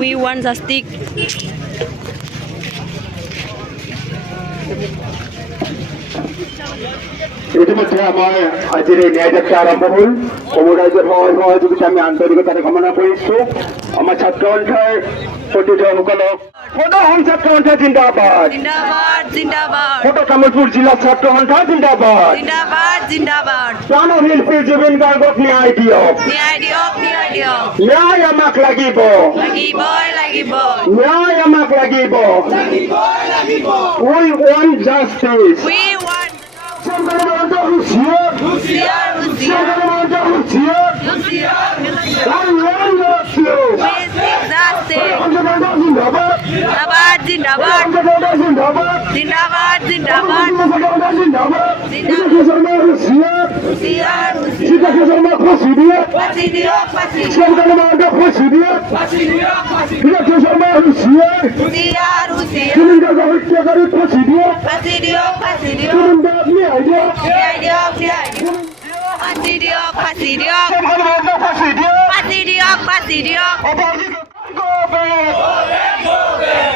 We want justice. ইতিমধ্যে আমাৰ আজিৰ এই ন্যায় যাত্ৰা আৰম্ভ হ'ল। সমূহ ৰাইজৰ সহযোগিতা আমি আন্তৰিকতাৰে কামনা কৰিছোঁ। আমাৰ ছাত্ৰ সন্থাৰ প্ৰতিনিধিসকলক সদৌ ছাত্ৰ সন্থা জিন্দাবাদ, জিন্দাবাদ জিন্দাবাদ, সদৌ তামুলপুৰ জিলা ছাত্ৰ সন্থা জিন্দাবাদ, জিন্দাবাদ জিন্দাবাদ। প্ৰাণশিল্পী জুবিন গাৰ্গক ন্যায় দিয়ক, ন্যায় দিয়ক, ন্যায় দিয়ক। ন্যায় আমাক লাগিব, লাগিবই লাগিব, ন্যায় আমাক লাগিব। We want justice. we want হুঁচিয়ার, হুঁচিয়ার, হুঁচিয়ার, হুঁচিয়ার। হুঁচিয়ার। We want justice. We seek justice. জিন্দাবাদ, জিন্দাবাদ জিন্দাবাদ, জিন্দাবাদ, জিন্দাবাদ জিন্দাবাদ, জিন্দাবাদ। জিন্দাবাদ। শর্মা হুঁচিয়ার, হুঁচিয়ার, হুঁচিয়ার। সীতাকে শর্মা ফাঁসি দিয়ে, ফাঁসি দিয়ক, ফাঁসি দিয়ক, সরকার মার্কা ফাঁসি দিয়ে, সীতাকে শর্মা হুঁচিয়ার, হুঁচিয়ার, হুঁচিয়ার। জুবিন গার্গ হত্যাকারী ফাঁসি দিয়ে, ফাঁসি দিয়ক, ফাঁসি দিয়ক, জুবিন গার্গ ন্যায় দিয়ক, ন্যায় দিয়ক, ন্যায় দিয়ক। ফাঁসি দিয়ক, ফাঁসি দিয়ক, সরকার মার্কা ফাঁসি দিয়ে, ফাঁসি দিয়ক, ফাঁসি দিয়ক। অপরাধীকে করবে।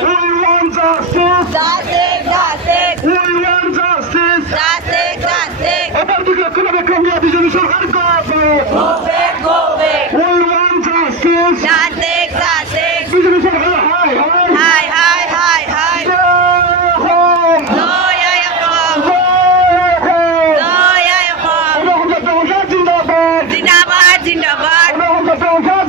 We want justice. Justice, justice, We want justice. justice, justice. অপরাধীকে রক্ষণাবেক্ষণ দিয়ে বিজেপি সরকার করবে। Go back, go back. We want justice. Justice, justice. BJP সরকার হাই হাই Hi, hi, hi, hi. হোম Zoya Yacob, হোম। Zoya Yacob. জিন্দাবাদ, Zindabad, zindabad,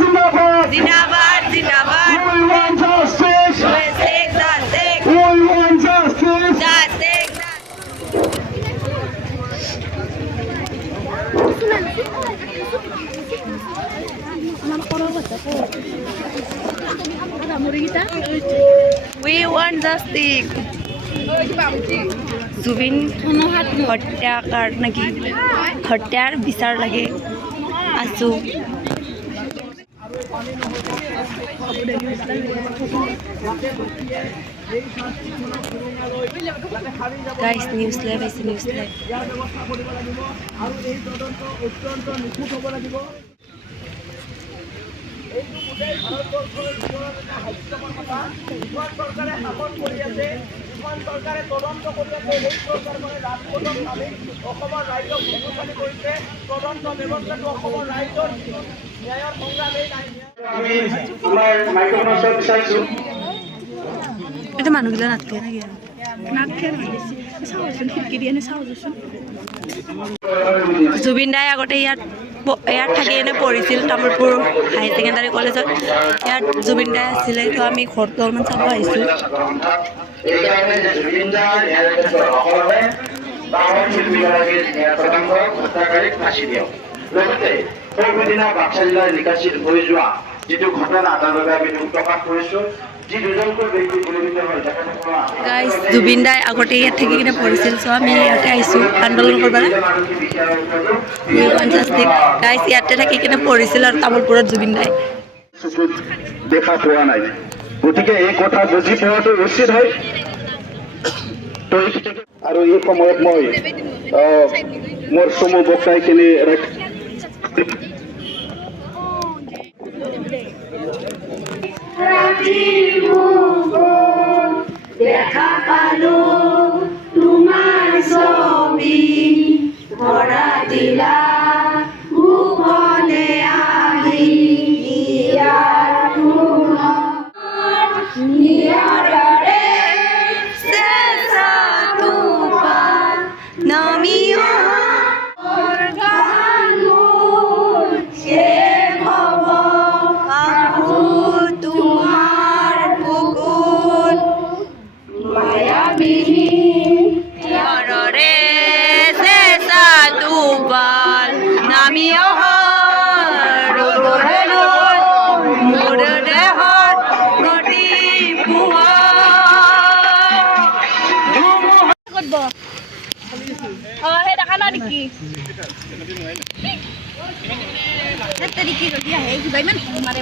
জিন্দাবাদ। zindabad, zindabad. We want justice. We seek justice, We want justice. justice. We want justice. Zubeen হত্যাকাৰ নেকি হত্যাৰ বিচাৰ লাগে আছো। গাইজ নিউজ লাইভ আছে, নিউজ লাইভ। আমি আমাৰ মাইক্ৰফোনৰ ওচৰত বিচাৰিছোঁ। এতিয়া মানুহগিলা নাটকে নেকি জুবিন দাই আগতে ইয়াত থাকি এনে পঢ়িছিল তামোলপুৰ হায়াৰ ছেকেণ্ডাৰী কলেজত। ইয়াত জুবিন দাই আছিলে, তো আমি ঘৰটো অলপমান চাব আহিছোঁ। এইকাৰণে যে জুবিন দাৰ ন্যায় ক্ষেত্ৰত অকলে বাহন শিল্পীগৰাকীৰ ন্যায় প্ৰসংগক হত্যাকাৰীক ফাঁচি দিয়ক। লগতে সেইদিনা বাক্সা জিলাৰ নিকাশিত হৈ যোৱা যিটো ঘটনা তাৰ বাবে আমি দুখ প্ৰকাশ কৰিছোঁ। যি দুজনকৈ ব্যক্তি গুলীবিদ্ধ হ'ল তেখেতসকলৰ গাইজ জুবিন দাই আগতে ইয়াত থাকি কিনে পঢ়িছিল, চ' আমি ইয়াতে আহিছোঁ আন্দোলন কৰিবলৈ। গাইজ ইয়াতে থাকি কিনে পঢ়িছিল আৰু তামোলপুৰত জুবিন দাই। চকুত দেখা পোৱা নাই, গতিকে এই কথা বুজি পোৱাটো উচিত হয়। আৰু এই সময়ত মই মোৰ চমু বক্তাইখিনি দেখা পালো তোমাৰ ছবি ধৰা দিলা গোপনে আহি ইয়াৰ নিয়াৰে চেঁচা টোপাল নামিও গান মোৰ শেষ হ'ব কাহু তোমাৰ বুকুত মায়াবিহীন ঘৰৰে চেঁচা টোপাল নামিও মোৰ দেহত গতি সেই দেখা নাই নেকি দেখি যদি আহে কিবা ইমান মাৰে